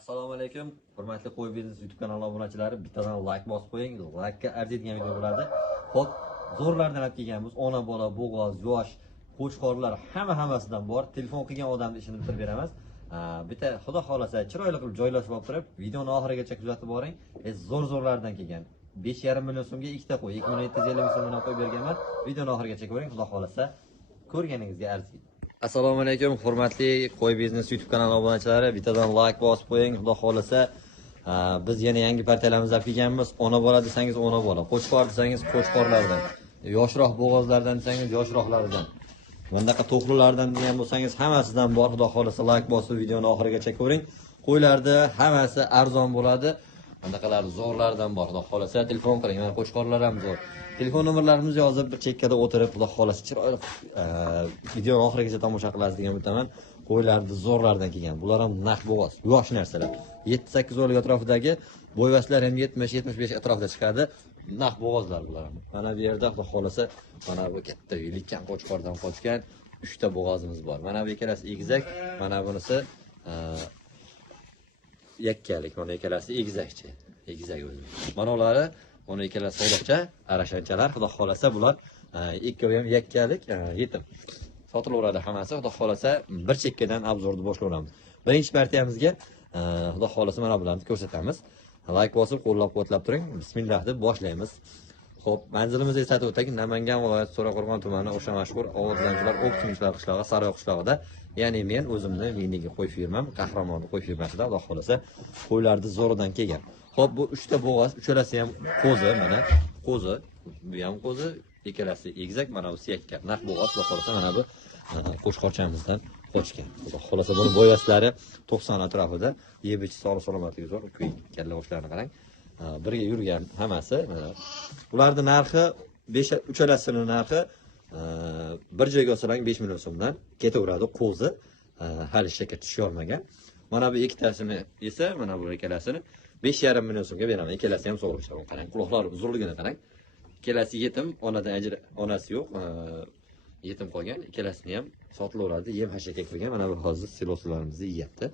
Assalomu alaykum, hurmatli qo'y biznes YouTube kanali obunachilari, bittadan like bosib qo'ying. Like'ga arziydigan video bo'ladi. Xo'p, zo'rlardan olib kelganmiz. Ona bola, bo'g'oz, yosh, qo'chqorlar hammasidan bor. Telefon qilgan odamni ishini bitirib beramiz. Bitta xudo xolasa chiroyli qilib joylashib olib turib, videoni oxirigacha kuzatib boring. Zo'rlardan kelgan. 5,5 million so'mga ikkita qo'y, 2750 ming so'mdan qo'yib berganman. Videoni oxirigacha ko'ring, xudo xolasa ko'rganingizga arziydi. Assalomu alaykum, hurmatli qo'y biznes YouTube kanali obunachilari, bittadan like bosib qo'ying. Xudo xolasa biz yana yangi partiyalarimizni olib kelganmiz. Ona bola desangiz ona bola, qo'chqor desangiz qo'chqorlardan, yoshroq bo'g'ozlardan desangiz yoshroqlardan, bundaqa to'qlilardan degan bo'lsangiz hammasidan bor. Xudo xolasa like bosib videoni oxirigacha ko'ring. Qo'ylarda hammasi arzon bo'ladi. Bunaqalar zo'rlardan bor. Xudo xolasa telefon qiling. Mana qo'chqorlar ham zo'r. Telefon nomerlarimizni yozib bir chekkada o'tirib, xudo xolasa chiroyli videoni oxirigacha tomosha qilasiz degan bittaman. Qo'ylarni zo'rlardan kelgan. Bular ham naq bo'g'oz, yosh narsalar. 7-8 oylik atrofidagi, bo'yvaslar ham 70-75 atrofida chiqadi. Naq bo'g'ozlar bular ham. Mana bu yerda xudo xolasa mana bu katta uylikkan qo'chqordan qochgan 3 ta bo'g'ozimiz bor. Mana bu ikkalasi egizak, mana bunisi yakkalik, mana ikkalasi egizakchi. Egizak o'zi. Mana ularni Ona ikkalasi sog'liqcha, arashanchalar, xudo xolasa bular ikkovi ham yakkalik, yetim. Sotilaveradi hammasi, xudo xolasa bir chekkadan obzorni boshlayveramiz. Birinchi partiyamizga xudo xolasa mana bularni ko'rsatamiz. Like bosib, qo'llab-quvvatlab turing. Bismillah deb boshlaymiz. Xo'p, manzilimizni eslatib o'tsak, Namangan viloyati To'raqo'rg'on tumani o'sha mashhur ovozlanchilar, optimistlar qishlog'i, Sariyoq qishlog'ida, ya'ni men o'zimni miniga qo'y firmam, Qahramon qo'y firmasida, xudo xolasa qo'ylarni zo'ridan kelgan. Xo'p, bu 3 ta bo'g'oz, uchalasi ham qo'zi, mana qo'zi, bu ham qo'zi, ikkalasi egizak, mana bu yakka. Naq bo'g'oz, xudo xolasa mana bu qo'chqorchamizdan qochgan. Xudo xolasa buni bo'yaslari 90 atrofida, yeb-ichish salomatligi zo'r, kuy kalla oshlarini qarang. Birga yurgan hammasi. Ularning narxi uchalasining narxi bir joyga olsalang 5 million so'mdan ketaveradi qo'zi, hali shakar tusha olmagan. Mana bu ikkitasini esa, mana bu ikkalasini 5,5 million so'mga beraman. Ikkalasi ham sog'liqcha, qarang, quloqlari uzunligini qarang. Ikkalasi yetim, onasi yo'q, yetim qolgan. Ikkalasini ham sotilaveradi, yem hashaka qo'ygan. Mana bu hozir siloslarimizni yeyapti.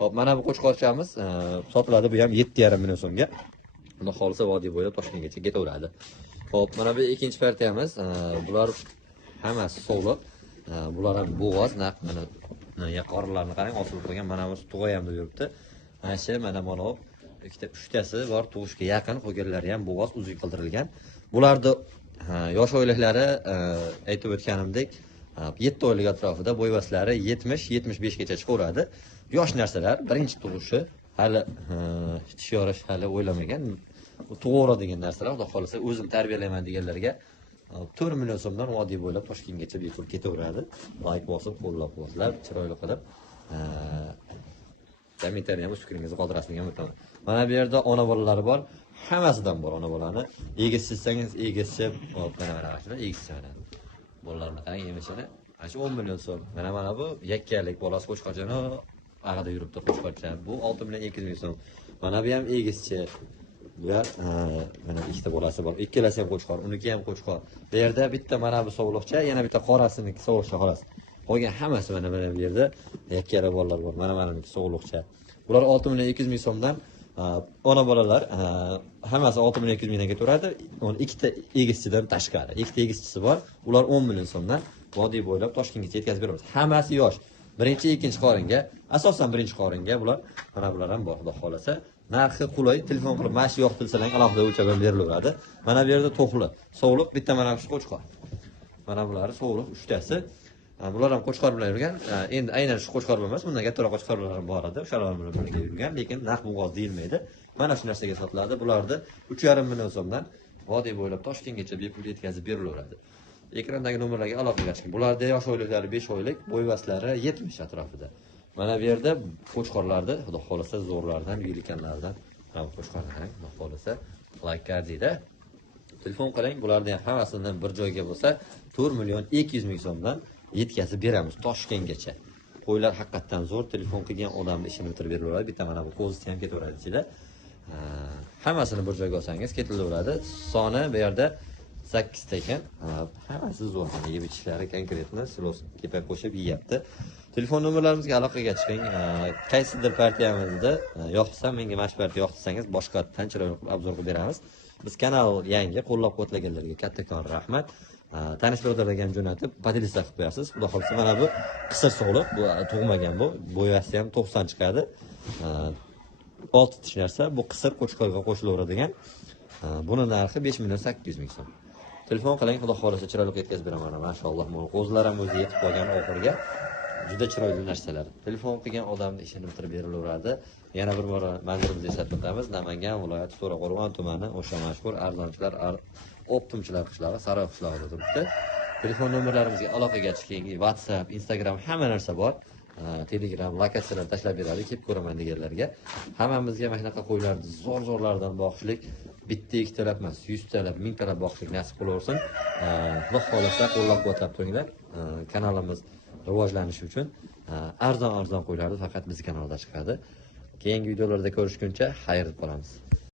Hop, mana bu qo'chqorchamiz sotiladi, bu ham 7,5 million so'mga. Xudo xolasa vodiy bo'ylab Toshkentgacha ketaveradi. Hop, mana bu ikkinchi partiyamiz. Bular hammasi sog'liq. Bular ham bo'g'oz, naq mana qorlarni qarang, osilib qo'ygan. Mana bu tug'ay ham deb yuribdi. Mana bu ikkita uchtasi bor, tug'ishga yaqin, qolganlari ham bo'g'oz, uzuk qildirilgan. Bularni yosh oyliklari aytib o'tganimdek 7 oylik atrofida, bo'yvaslari 70-75 gacha chiqaveradi. Yosh narsalar, birinchi tug'ishi, hali tish yorish hali o'ylamagan, tug'averadigan narsalar, xudo xolasa o'zim tarbiyalayman deganlarga 4 million so'mdan vodiy bo'ylab Toshkentgacha bepul ketaveradi. Like bosib, qo'llab-quvvatlab, chiroyli qilib kommentariy ham o'z fikringizni qoldirasiz degan o'taman. Mana bu yerda ona bolalari bor. Hammasidan bor ona bolani. Egizsangiz egizchi, hop, mana shular egizchi mana. Bolalarni qarang, yemishini. Ana shu 10 million so'm. Mana bu yakkalik bolasi qo'chqorchani ag'ada yuribdi qo'chqorcha. Bu 6 million 200 ming so'm. Mana bu ham egizchi. Bular mana ikkita bolasi bor. Ikkalasi ham qo'chqor, uniki ham qo'chqor. Bu yerda bitta mana bu sog'liqcha, yana bitta qorasiniki sog'liqcha xolos. Qolgan hammasi mana bu yerda yakkara bolalar bor. Mana buniki sog'liqcha. Bular 6 million 200 ming so'mdan ona bolalar hammasi 6 million 200 mingdan ketaveradi. Ikkita egizchidan tashqari. Ikkita egizchisi bor. Ular 10 million so'mdan vodiy bo'ylab Toshkentga yetkazib beramiz. Hammasi yosh. Birinchi, ikkinchi qoringa, asosan birinchi qoringa bular, mana bular ham bor, xudo xolasa. Narxi qulay, telefon qilib mana shu yoqtilsalang alohida o'lchab berilaveradi. Mana bu yerda to'qli, sog'liq, bitta mana shu qo'chqor. Mana bular sog'liq uchtasi. Bular ham qo'chqor bilan yurgan. Endi aynan shu qo'chqor emas, bundan kattaroq qo'chqorlar bor edi. O'shalar bilan birga yurgan, lekin narx bo'g'oz deyilmaydi. Mana shu narsaga sotiladi. Bularni 3,5 million so'mdan vodiy bo'ylab Toshkentgacha bepul yetkazib berilaveradi. Ekrandagi nomerlarga aloqaga chiqing. Bularda yosh oyliklari 5 oylik, bo'yvaslari 70 atrofida. Mana bu yerda qo'chqorlarda, xudo xolasa zo'rlardan, yilikanlardan, mana qo'chqorlardan, xudo xolasa like arziydi. Telefon qiling, bularning hammasidan bir joyga bo'lsa 4 million 200 ming so'mdan yetkazib beramiz Toshkentgacha. Qo'ylar haqiqatan zo'r, telefon qilgan odamni ishini bitirib beraveradi. Bitta mana bu qo'zisi ham ketaveradi ichida. Hammasini bir joyga olsangiz ketilaveradi. Soni bu yerda 8 ta ekan. Hammasi zo'r. Yeb ichishlari konkretni silos kepak qo'shib yeyapti. Telefon nomerlarimizga aloqaga chiqing. Qaysidir partiyamizda yoqsa, menga mana shu partiya yoqtirsangiz, boshqatdan chiroyli qilib obzor qilib beramiz. Biz kanal yangi qo'llab-quvvatlaganlarga kattakon rahmat. Tanish birodarlarga ham jo'natib, podelisatsiya qilib qo'yasiz. Xudo xolsa mana bu qisir sog'liq, bu tug'magan bu. Bo'yasi ham 90 chiqadi. 6 tish narsa, bu qisir qo'chqorga qo'shilaveradigan. Buni narxi 5 million 800 ming so'm. Telefon qiling, xudo xolasa chiroyli yetkazib beraman. Mashalloh, qo'zlar ham o'zi yetib qolgan oxirga. Juda chiroyli narsalar. Telefon qilgan odamning ishini bitirib berilaveradi. Yana bir bora manzilimizni eslatib o'tamiz. Namangan viloyati To'raqo'rg'on tumani, o'sha mashhur arzonchilar, optimchilar qishlog'i, Saroy qishlog'ida turibdi. Telefon nomerlarimizga aloqaga chiqing. WhatsApp, Instagram hamma narsa bor. Telegram, lokatsiyalar tashlab beradi, kelib ko'raman deganlarga. Hammamizga mana shunaqa qo'ylarni zo'r-zo'rlardan boqishlik bitta ikkitalab emas, 100 talab, 1000 talab boqishlik nasib qilaversin. Xudo xolasa qo'llab-quvvatlab turinglar. Kanalimiz rivojlanishi uchun arzon qo'ylarni faqat bizning kanalda chiqadi. Keyingi videolarda ko'rishguncha xayr deb qolamiz.